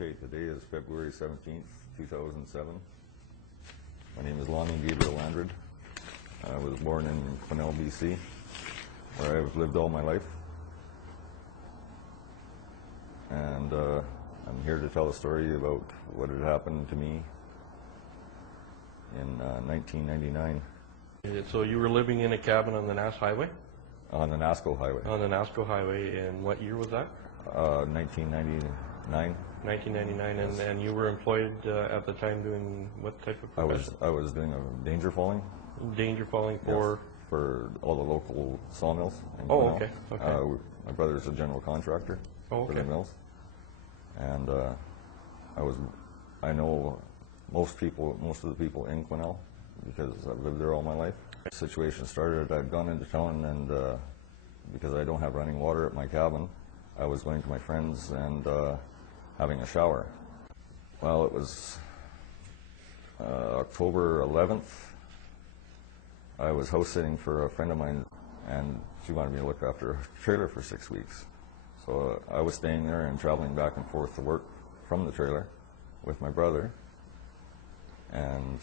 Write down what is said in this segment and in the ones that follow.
Okay, today is February 17th, 2007. My name is Landrud. I was born in Quesnel, BC, where I've lived all my life. And I'm here to tell a story about what had happened to me in 1999. So you were living in a cabin on the Nass Highway? On the NASCO Highway. On the NASCO Highway, and what year was that? 1999. 1999, and you were employed at the time doing what type of profession? I was doing a danger falling. Danger falling for? Yes, for all the local sawmills. Oh, okay. Okay. My brother's a general contractor for the mills. And I know most of the people in Quesnel because I've lived there all my life. The situation started, I'd gone into town, and because I don't have running water at my cabin, I was going to my friends and having a shower. Well, it was October 11th. I was house sitting for a friend of mine, and she wanted me to look after a trailer for 6 weeks. So I was staying there and traveling back and forth to work from the trailer with my brother. And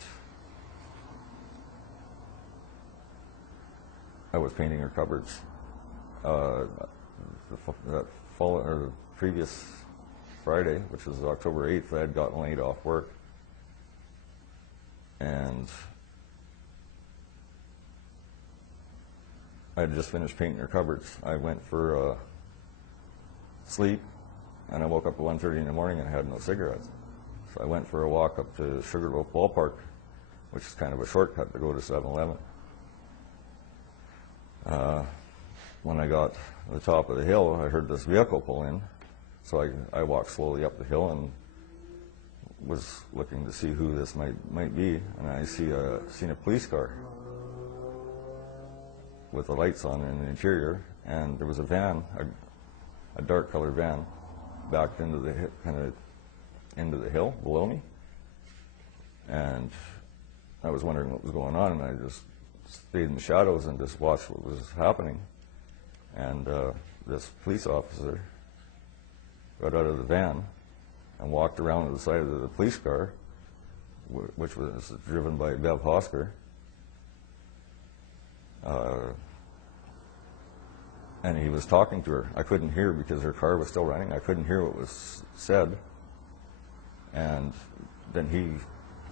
I was painting her cupboards. The previous Friday, which was October 8th, I had gotten laid off work. And I had just finished painting her cupboards. I went for sleep, and I woke up at 1:30 in the morning and I had no cigarettes. So I went for a walk up to Sugarloaf Ballpark, which is kind of a shortcut to go to 7-Eleven. When I got to the top of the hill, I heard this vehicle pull in. So I walked slowly up the hill and was looking to see who this might be, and I seen a police car with the lights on in the interior, and there was a van, a dark colored van, backed into the hill below me. And I was wondering what was going on, and I just stayed in the shadows and just watched what was happening. And this police officer got out of the van and walked around to the side of the police car, which was driven by Bev Hosker. And he was talking to her. I couldn't hear because her car was still running. I couldn't hear what was said. And then he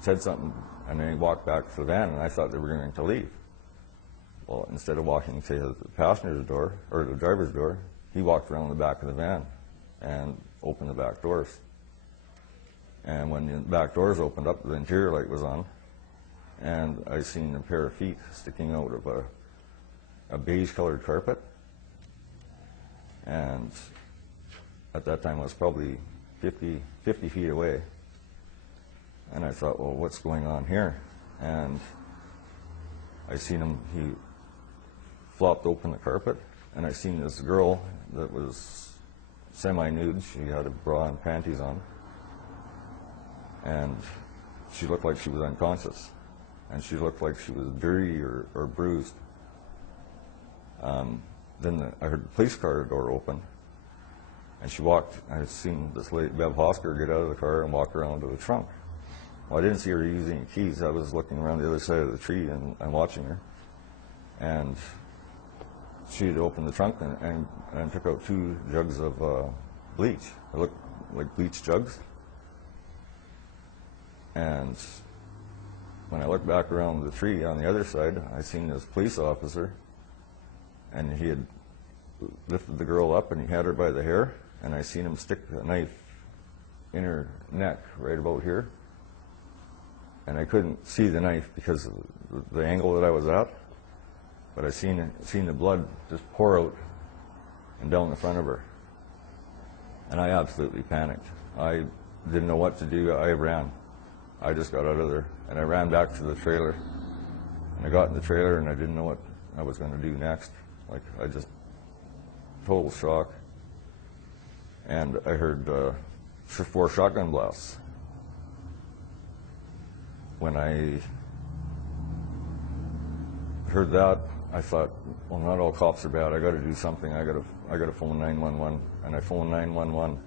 said something, and then he walked back to the van, and I thought they were going to leave. Well, instead of walking to the passenger's door, or the driver's door, he walked around the back of the van and opened the back doors. And when the back doors opened up, the interior light was on, and I seen a pair of feet sticking out of a beige-colored carpet. And at that time, I was probably 50 feet away. And I thought, well, what's going on here? And I seen him, he flopped open the carpet, and I seen this girl that was semi-nude. She had a bra and panties on. And she looked like she was unconscious. And she looked like she was dirty or bruised. Then I heard the police car door open, and she walked. I had seen this lady, Bev Hosker, get out of the car and walk around to the trunk. Well, I didn't see her using any keys. I was looking around the other side of the tree and watching her. And she had opened the trunk and took out 2 jugs of bleach. They looked like bleach jugs. And when I looked back around the tree on the other side, I seen this police officer, and he had lifted the girl up and he had her by the hair, and I seen him stick a knife in her neck right about here. And I couldn't see the knife because of the angle that I was at, but I seen the blood just pour out and down the front of her. And I absolutely panicked. I didn't know what to do. I ran. I just got out of there, and I ran back to the trailer. And I got in the trailer, and I didn't know what I was going to do next. Like, I just, total shock. And I heard 4 shotgun blasts. When I heard that, I thought, well, not all cops are bad. I got to do something. I got to phone 911, and I phoned 911,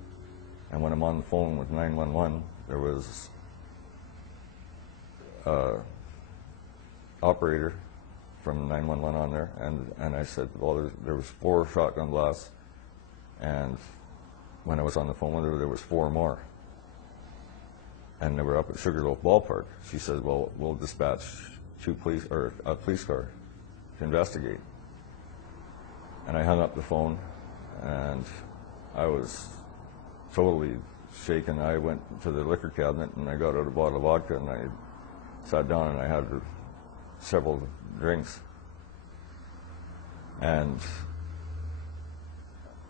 And when I'm on the phone with 911, there was operator from 911 on there, and I said, well, there was 4 shotgun blasts, and when I was on the phone with her, there was 4 more. And they were up at Sugarloaf Ballpark. She said, well, we'll dispatch a police car to investigate. And I hung up the phone, and I was totally shaken. I went to the liquor cabinet, and I got out a bottle of vodka, and I sat down, and I had several drinks. And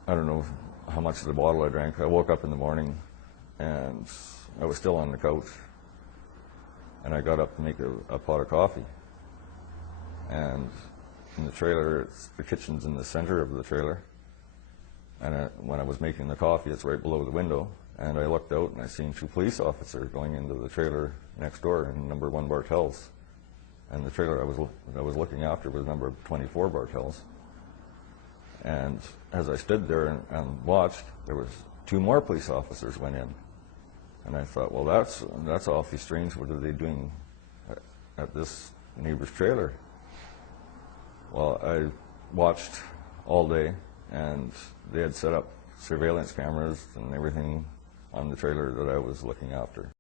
I don't know how much of the bottle I drank. I woke up in the morning, and I was still on the couch, and I got up to make a pot of coffee. And in the trailer, the kitchen's in the center of the trailer, and when I was making the coffee, it's right below the window, and I looked out, and I seen 2 police officers going into the trailer next door in number 1 Bartels, and the trailer I was looking after was number 24 Bartels. And as I stood there and watched, there was 2 more police officers went in. And I thought, well, that's awfully strange. What are they doing at this neighbor's trailer? Well, I watched all day, and they had set up surveillance cameras and everything on the trailer that I was looking after.